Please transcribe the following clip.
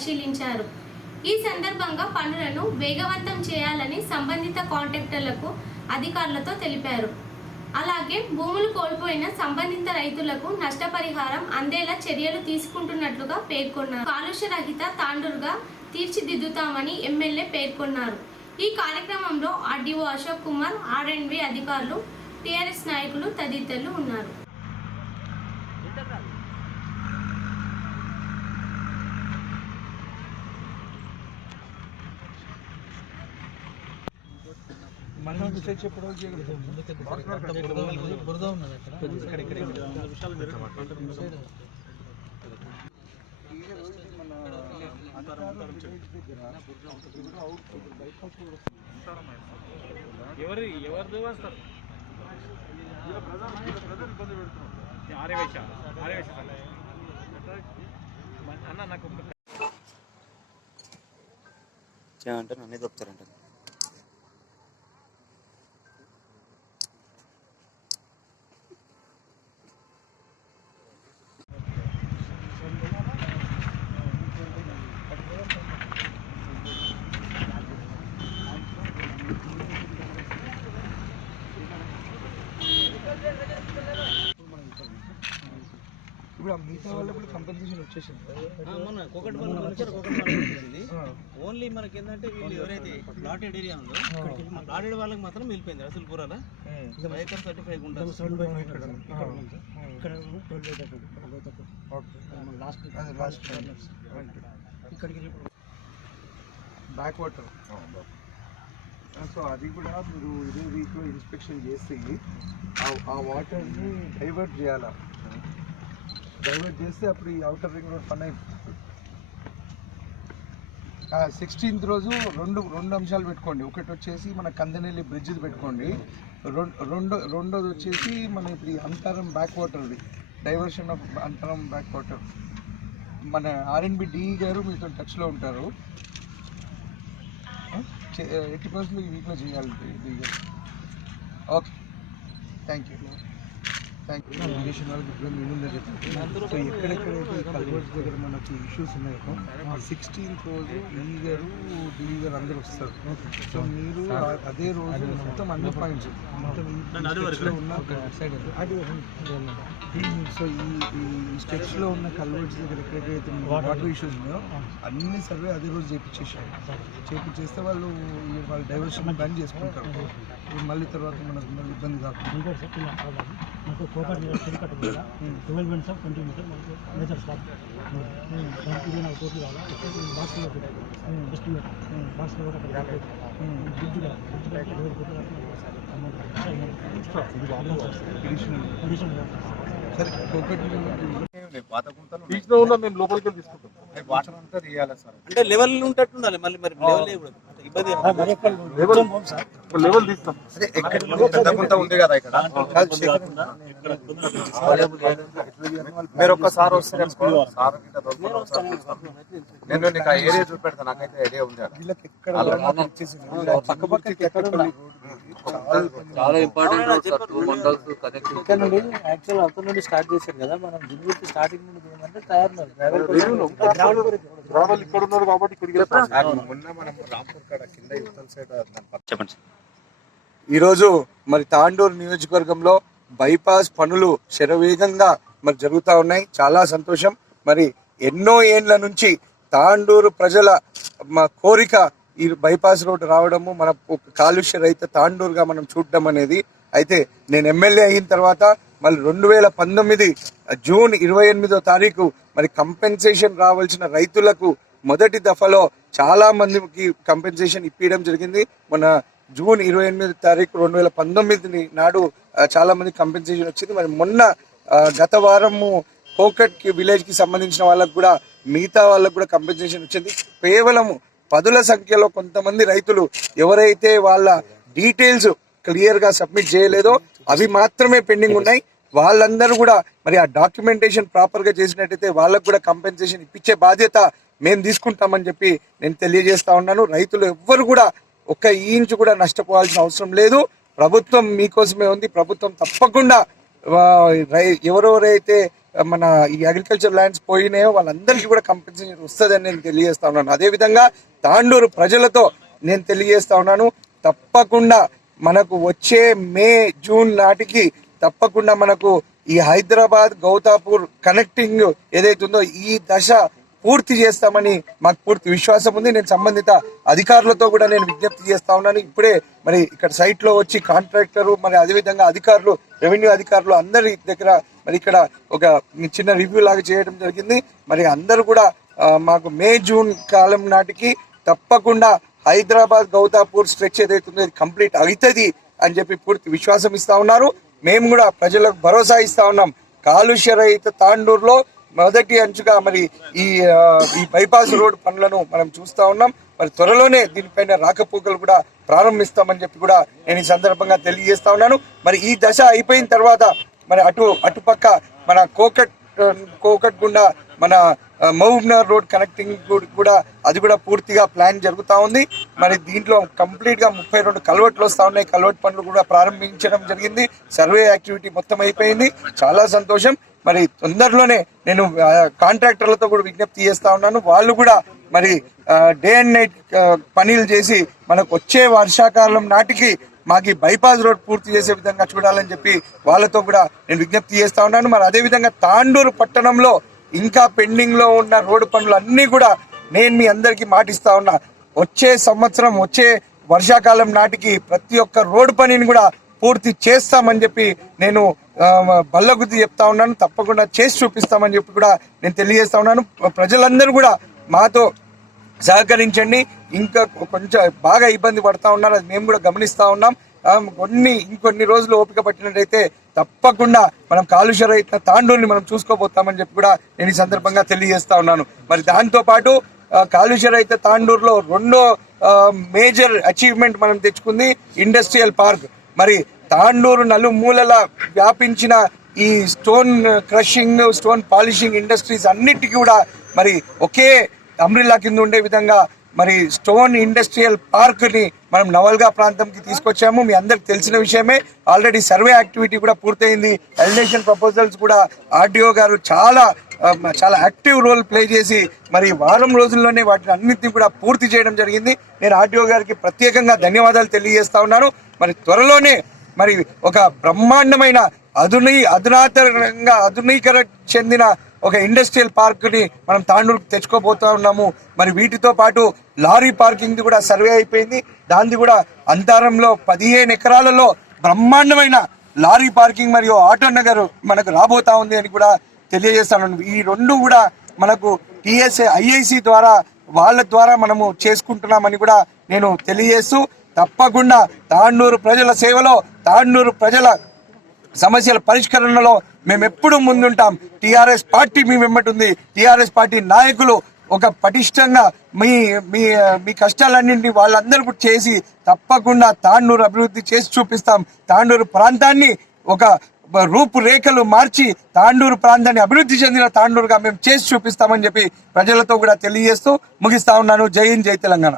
పరిశీలించారు. ఈ సందర్భంగా పనులను వేగవంతం చేయాలని సంబంధిత కాంట్రాక్టర్లకు అధికారులతో తెలిపారు. అలాగే భూములు కోల్పోయిన సంబంధిత రైతులకు నష్టపరిహారం అందేలా చర్యలు తీసుకుంటున్నట్లుగా పేర్కొన్నారు. కాలుష్య రహిత తాండూరుగా తీర్చిదిద్దుతామని ఎమ్మెల్యే పేర్కొన్నారు. ఈ కార్యక్రమంలో ఆర్డీఓ అశోక్ కుమార్ ఆర్ఎండ్బి అధికారులు టీఆర్ఎస్ నాయకులు తదితరులు ఉన్నారు. మనం డిసైడ్ చెప్పడం బురద ఉన్నది. అక్కడ. ఇక్కడ ఇక్కడ ఎవరి ఎవరిది వస్తారు? ఆరేవేశ ఆరేవేశ అన్న నాకు చేయమంటే నన్నే దొప్పుతారంట ఇప్పుడు ఆ మిగతా వాళ్ళకి కూడా కంపెన్సేషన్ వచ్చేసింది. మన కోకట్ పల్లి నుంచి కోకట్ పల్లి వచ్చింది. ఓన్లీ మనకి ఏంటంటే వీళ్ళు ఎవరైతే ప్లాటెడ్ ఏరియా ఉందో ఆ. ప్లాటెడ్ వాళ్ళకి మాత్రం వెళ్ళిపోయింది అసలు పూరాల ఎకర్ థర్టీ ఫైవ్ ఉంటుంది లాస్ట్ లాస్ట్ ఇక్కడికి బ్యాక్ వాటర్ సో అది కూడా మీరు ఇదే వీక్లో ఇన్స్పెక్షన్ చేసి ఆ- ఆ వాటర్ని డైవర్ట్ చేయాలా? డైవర్ట్ చేస్తే అప్పుడు ఈ అవుటర్ రింగ్ రోడ్ పని అయిపోతుంది. సిక్స్టీన్త్ రోజు రెండు రెండు అంశాలు పెట్టుకోండి. ఒకటి వచ్చేసి మన కందనెల్లి బ్రిడ్జ్ పెట్టుకోండి. రెండు రెండు రెండోది వచ్చేసి మన ఇప్పుడు ఈ అంతరం బ్యాక్ వాటర్ది డైవర్షన్ ఆఫ్ అంతరం బ్యాక్ వాటర్ మన ఆర్ఎన్బి డిఈ గారు మీతో టచ్లో ఉంటారు. ఎయిటీ పర్సెంట్ ఈ వీక్లో చేయాలి డిఈ గారు. Okay thank you thank you irrigation వాళ్ళకి ఇప్పుడు సో ఎక్కడెక్కడైతే కల్వర్స్ దగ్గర మనకి ఇష్యూస్ ఉన్నాయో సిక్స్టీన్త్ రోజు ఈ గారు డీ గారు అందరూ వస్తారు సో మీరు అదే రోజు మొత్తం అన్ని పాయింట్స్ మొత్తం ఉన్న సైడ్ సో ఈ ఈ స్టెప్స్లో ఉన్న కల్వర్స్ దగ్గర ఎక్కడెక్కడైతే వాటర్ ఇష్యూస్ ఉన్నాయో అన్ని సర్వే అదే రోజు చేపించేసారు చేపించేస్తే వాళ్ళు వాళ్ళు వాళ్ళ డైవర్షన్ బంద్ చేసుకుంటారు మళ్ళీ తర్వాత మనకు మళ్ళీ ఇబ్బంది కాకుండా మనకు కోకట్ చెరుకట్టు కూడా twelve minutes of twenty metre మనకు మేజర్ స్టాప్ దానికి ఇది నాకు కోట్లు కావాలి? కోట్లు అడిషనల్ సరే ఒకటి బీచ్లో ఉన్న మేము లోపలికి తీసుకుంటాం. వాటర్ అంతా తీయాలి సార్? అంటే లెవెల్ ఉంటట్టు ఉండాలి మళ్ళీ మరి లెవెల్ కూడా అదే ఉంది? కదా ఇక్కడ. మీరు ఒక్కసారి వస్తే నేను నీకు ఆ ఏరియా చూపెడతా నాకైతే ఐడియా ఉంది చాలా important road sir two mandals connect ఇక్కడ నుండి యాక్చువల్ అవతల నుండి స్టార్ట్ చేశారు కదా మనం దిగుబడి స్టార్టింగ్ నుండి దిగుమంటే టైర్ గ్రామాలు ఇక్కడ ఉన్నారు కాబట్టి మొన్న మనం రాంపూర్ కాడ కింద యువతల సైడ్ చెప్పండి ఈరోజు మరి తాండూరు నియోజకవర్గంలో బైపాస్ పనులు శరవేగంగా మరి జరుగుతూ ఉన్నాయి. చాలా సంతోషం. మరి ఎన్నో ఏండ్ల నుంచి తాండూరు ప్రజల మా కోరిక ఈ బైపాస్ రోడ్డు రావడము మన ఒక కాలుష్య రహిత తాండూరుగా మనం చూడడం అనేది అయితే నేను ఎమ్మెల్యే అయిన తర్వాత మళ్ళీ రెండు వేల పంతొమ్మిది జూన్ ఇరవై ఎనిమిదో తారీఖు మరి కంపెన్సేషన్ రావాల్సిన రైతులకు మొదటి దఫలో చాలా మందికి కంపెన్సేషన్ ఇప్పించడం జరిగింది. మన జూన్ ఇరవై ఎనిమిది తారీఖు రెండు వేల పంతొమ్మిది నాడు చాలా మంది కంపెన్సేషన్ వచ్చింది. మరి మొన్న గత వారము కోకట్ విలేజ్కి సంబంధించిన వాళ్ళకు కూడా మిగతా వాళ్ళకు కూడా కంపెన్సేషన్ వచ్చింది. కేవలం పదుల సంఖ్యలో కొంతమంది రైతులు ఎవరైతే వాళ్ళ డీటెయిల్స్ క్లియర్గా సబ్మిట్ చేయలేదో అవి మాత్రమే పెండింగ్ ఉన్నాయి. వాళ్ళందరూ కూడా మరి ఆ డాక్యుమెంటేషన్ ప్రాపర్గా చేసినట్టయితే వాళ్ళకు కూడా కంపెన్సేషన్ ఇప్పించే బాధ్యత మేము తీసుకుంటామని చెప్పి నేను తెలియజేస్తా ఉన్నాను. రైతులు ఎవ్వరు కూడా ఒక్క ఇంచు కూడా నష్టపోవాల్సిన అవసరం లేదు. ప్రభుత్వం మీకోసమే ఉంది. ప్రభుత్వం తప్పకుండా ఎవరెవరైతే మన ఈ అగ్రికల్చర్ ల్యాండ్స్ పోయినాయో వాళ్ళందరికీ కూడా కంపెన్సేషన్ వస్తుందని నేను తెలియజేస్తా ఉన్నాను. అదేవిధంగా తాండూరు ప్రజలతో నేను తెలియజేస్తా ఉన్నాను. తప్పకుండా మనకు వచ్చే మే జూన్ నాటికి తప్పకుండా మనకు ఈ హైదరాబాద్ గౌతాపూర్ కనెక్టింగ్ ఏదైతుందో ఈ దశ పూర్తి చేస్తామని మాకు పూర్తి విశ్వాసం ఉంది. నేను సంబంధిత అధికారులతో కూడా నేను విజ్ఞప్తి చేస్తా ఉన్నాను. ఇప్పుడే మరి ఇక్కడ సైట్లో వచ్చి కాంట్రాక్టర్ మరి అదేవిధంగా అధికారులు రెవెన్యూ అధికారులు అందరి దగ్గర మరి ఇక్కడ ఒక చిన్న రివ్యూ లాగా చేయడం జరిగింది. మరి అందరూ కూడా మాకు మే జూన్ కాలం నాటికి తప్పకుండా హైదరాబాద్ గౌతాపూర్ స్ట్రెచ్ ఏదైతుందో ఇది కంప్లీట్ అవుతుంది అని చెప్పి పూర్తి విశ్వాసం ఇస్తా ఉన్నారు. మేము కూడా ప్రజలకు భరోసా ఇస్తా ఉన్నాం. కాలుష్య రహిత తాండూరులో మొదటి అంచుగా మరి ఈ ఈ బైపాస్ రోడ్ పనులను మనం చూస్తా ఉన్నాం. మరి త్వరలోనే దీనిపైన రాకపోకలు కూడా ప్రారంభిస్తామని చెప్పి కూడా నేను ఈ సందర్భంగా తెలియజేస్తా ఉన్నాను. మరి ఈ దశ అయిపోయిన తర్వాత మరి అటు అటుపక్క మన కోకట్ కోకట్ గుండా మన మహబూబ్నగర్ రోడ్ కనెక్టింగ్ కూడా అది కూడా పూర్తిగా ప్లాన్ జరుగుతా ఉంది. మరి దీంట్లో కంప్లీట్గా ముప్పై రెండు కల్వర్ట్లు వస్తూ ఉన్నాయి. కల్వర్ట్ పనులు కూడా ప్రారంభించడం జరిగింది. సర్వే యాక్టివిటీ మొత్తం అయిపోయింది. చాలా సంతోషం. మరి తొందరలోనే నేను కాంట్రాక్టర్లతో కూడా విజ్ఞప్తి చేస్తా ఉన్నాను. వాళ్ళు కూడా మరి డే అండ్ నైట్ పనులు చేసి మనకు వచ్చే వర్షాకాలం నాటికి మాకు బైపాస్ రోడ్ పూర్తి చేసే విధంగా చూడాలని చెప్పి వాళ్ళతో కూడా నేను విజ్ఞప్తి చేస్తా ఉన్నాను. మరి అదే విధంగా తాండూరు పట్టణంలో ఇంకా పెండింగ్లో ఉన్న రోడ్డు పనులు అన్ని కూడా నేను మీ అందరికీ మాటిస్తా ఉన్నా. వచ్చే సంవత్సరం వచ్చే వర్షాకాలం నాటికి ప్రతి ఒక్క రోడ్డు పనిని కూడా పూర్తి చేస్తామని చెప్పి నేను బల్లగుద్ది చెప్తా ఉన్నాను. తప్పకుండా చేసి చూపిస్తామని చెప్పి కూడా నేను తెలియజేస్తా ఉన్నాను. ప్రజలందరూ కూడా మాతో సహకరించండి. ఇంకా కొంచెం బాగా ఇబ్బంది పడతా ఉన్నారు. అది మేము కూడా గమనిస్తా ఉన్నాం. కొన్ని ఇంకొన్ని రోజులు ఓపిక పట్టినట్టయితే తప్పకుండా మనం కాలుష్య రహిత తాండూల్ని మనం చూసుకోబోతామని చెప్పి కూడా నేను ఈ సందర్భంగా తెలియజేస్తా ఉన్నాను. మరి దాంతో పాటు కాలుష్య రహిత తాండూరులో రెండో మేజర్ అచీవ్మెంట్ మనం తెచ్చుకుంది ఇండస్ట్రియల్ పార్క్ మరి తాండూరు నలుమూలల వ్యాపించిన ఈ stone crushing stone polishing industries అన్నిటికీ కూడా మరి ఒకే అమ్రిల్లా కింద ఉండే విధంగా మరి స్టోన్ ఇండస్ట్రియల్ పార్క్ని మనం నవల్గా ప్రాంతంకి తీసుకొచ్చాము. మీ అందరికి తెలిసిన విషయమే. ఆల్రెడీ సర్వే యాక్టివిటీ కూడా పూర్తయింది. ఎలినేషన్ ప్రపోజల్స్ కూడా ఆర్డీఓ గారు చాలా చాలా యాక్టివ్ రోల్ ప్లే చేసి మరి వారం రోజుల్లోనే వాటిని అన్నింటినీ కూడా పూర్తి చేయడం జరిగింది. నేను ఆర్డీఓ గారికి ప్రత్యేకంగా ధన్యవాదాలు తెలియజేస్తా ఉన్నాను. మరి త్వరలోనే మరి ఒక బ్రహ్మాండమైన అధునీ అధునాతనంగా అధునీకరణ చెందిన ఒక ఇండస్ట్రియల్ పార్క్ని మనం తాండూరుకు తెచ్చుకోబోతా ఉన్నాము. మరి వీటితో పాటు లారీ పార్కింగ్ది కూడా సర్వే అయిపోయింది. దాన్ని కూడా అంతరంలో పదిహేను ఎకరాలలో బ్రహ్మాండమైన లారీ పార్కింగ్ మరియు ఆటో నగర్ మనకు రాబోతా ఉంది అని కూడా తెలియజేస్తాను. ఈ రెండు కూడా మనకు టిఎస్ఏ ఐఐసి ద్వారా వాళ్ళ ద్వారా మనము చేసుకుంటున్నామని కూడా నేను తెలియజేస్తూ తప్పకుండా తాండూరు ప్రజల సేవలో తాండూరు ప్రజల సమస్యల పరిష్కరణలో మేము ఎప్పుడు ముందుంటాం. టిఆర్ఎస్ పార్టీ మీ వెంబటుంది టిఆర్ఎస్ పార్టీ నాయకులు ఒక పటిష్టంగా మీ మీ మీ కష్టాలన్నింటినీ వాళ్ళందరూ చేసి తప్పకుండా తాండూరు అభివృద్ధి చేసి చూపిస్తాం. తాండూరు ప్రాంతాన్ని ఒక రూపురేఖలు మార్చి తాండూరు ప్రాంతాన్ని అభివృద్ధి చెందిన తాండూరుగా మేము చేసి చూపిస్తామని చెప్పి ప్రజలతో కూడా తెలియజేస్తూ ముగిస్తా ఉన్నాను. జై హింద్ జై తెలంగాణ.